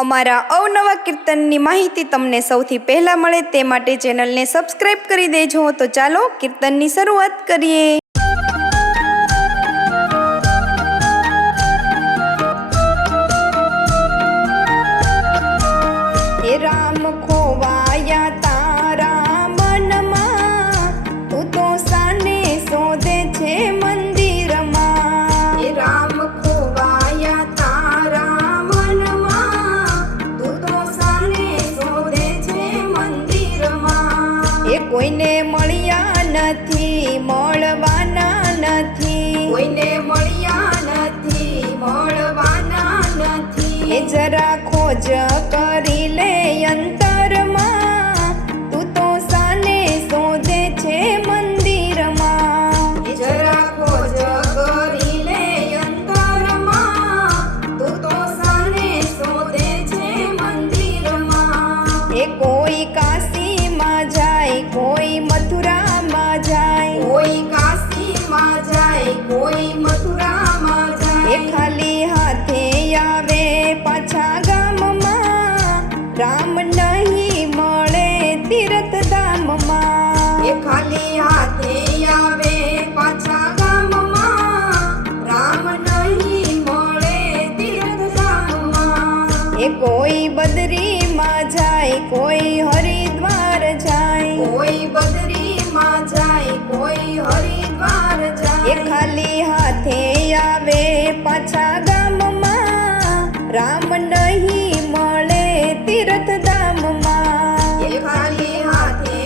અમારા અવનવા કીર્તનની માહિતી તમને સૌથી પહેલાં મળે તે માટે ચેનલને સબસ્ક્રાઈબ કરી દેજો। તો ચાલો કીર્તનની શરૂઆત કરીએ। હે રામ ખોવાયા તારા મનમાં, તું તો સાને શોધે છે મંદિરમાં। હે રામ ખોવાયા તારા મનમાં, તું તો સાને શોધે છે મંદિરમાં। એ કોઈને મળ્યા નથી, મળવાના નથી, કોઈને મળ્યા નથી, મળવાના નથી। એ જરા ખોજ કરી લે અંતરમાં, તું તો સાને શોધે છે મંદિરમાં। એ જરા ખોજ કરી લે અંતરમાં, તું તો સાને શોધે છે મંદિરમાં। એ કોઈ કાશીમાં જાય, કોઈ મથુરામાં જાય, કોઈ કાશીમાં જાય, કોઈ મથુરામાં જાય। એ ખાલી હાથે આવે પાછા ગામમાં, રામ નહીં મળે તીર્થધામમાં। એ ખાલી હાથે આવે પાછા ગામમાં, રામ નહીં મળે તીર્થધામમાં। એ કોઈ બદરીમાં જાય, કોઈ હરિદ્વાર જાય, કોઈ બદરીમાં જાય, કોઈ હરિદ્વાર જાય। એ ખાલી હાથે આવે પાછા ગામમાં, રામ નહીં મળે તીર્થધામમાં। એ ખાલી હાથે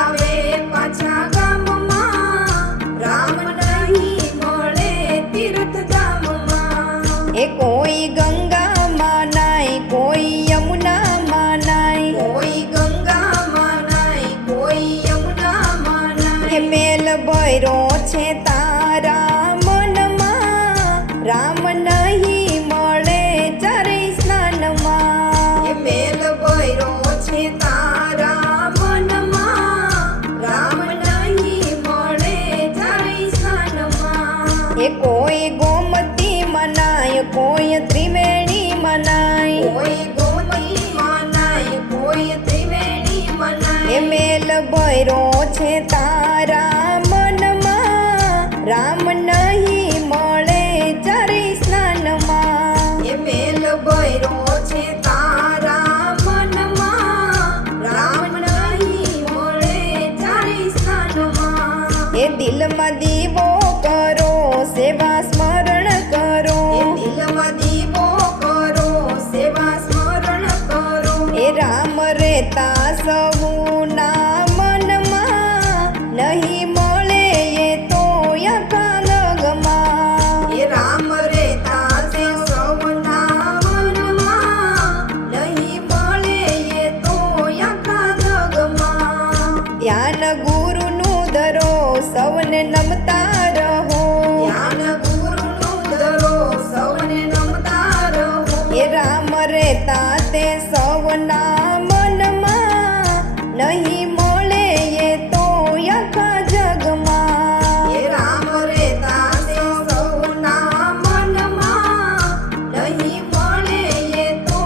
આવે પાછા ગામમાં, રામ નહીં મળે તીર્થધામમાં। એ કોઈ ગંગામાં નાય, કોઈ યમુનામાં નાય, કોઈ ગંગામાં નાય, કોઈ યમુનામાં નાય। એ મેલ ભર્યો છે તારા મનમાં, રામ નહીં મળે ચારેય સ્નાનમાં। એ મેલ ભર્યો છે તારા મનમાં, રામ નહીં મળે ચારેય સ્નાનમાં। એ કોઈ ગોમતીમાં નાય, કોઈ ત્રિવેણીમાં નાય, કોઈ ગોમતીમાં નાય, કોઈ ત્રિવેણીમાં નાય। એ મેલ ભર્યો છે તારા મનમાં, રામ નહીં મળે ચારેય સ્નાનમાં। એ મેલ ભર્યો છે તારા મનમાં, રામ નહીં મળે ચારેય સ્નાનમાં। એ દિલમાં દીવો કરો, સેવા સ્મરણ કરો, એ દિલમાં દીવો કરો, સેવા સ્મરણ કરો। એ રામ રહેતા સૌના મનમાં, નહીં મળે એ તો આખા જગમાં। એ રામ રહેતા તે સૌના મનમાં, નહીં મળે એ તો આખા જગમાં। ધ્યાન ગુરુનું ધરો, સૌને નમતા રહો, ધ્યાન ગુરુનું ધરો, સૌને નમતા રહો। એ રામ રહેતા તે સૌના મનમાં, નહીં મળે એ તો આખા જગમાં। એ રામ રહેતા તે સૌના મનમાં, નહીં મળે એ તો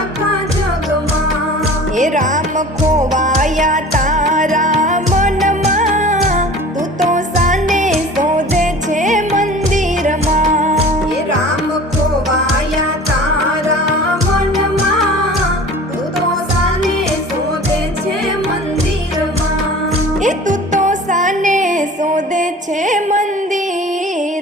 આખા જગમાં। એ રામ ખોવાયા તારા મનમાં, તું તો સાને શોધે છે મંદિરમાં। એ રામ ખોવાયા તારા મનમાં, તું તો સાને શોધે છે મંદિરમાં। એ તું તો સાને શોધે છે મંદિરમાં।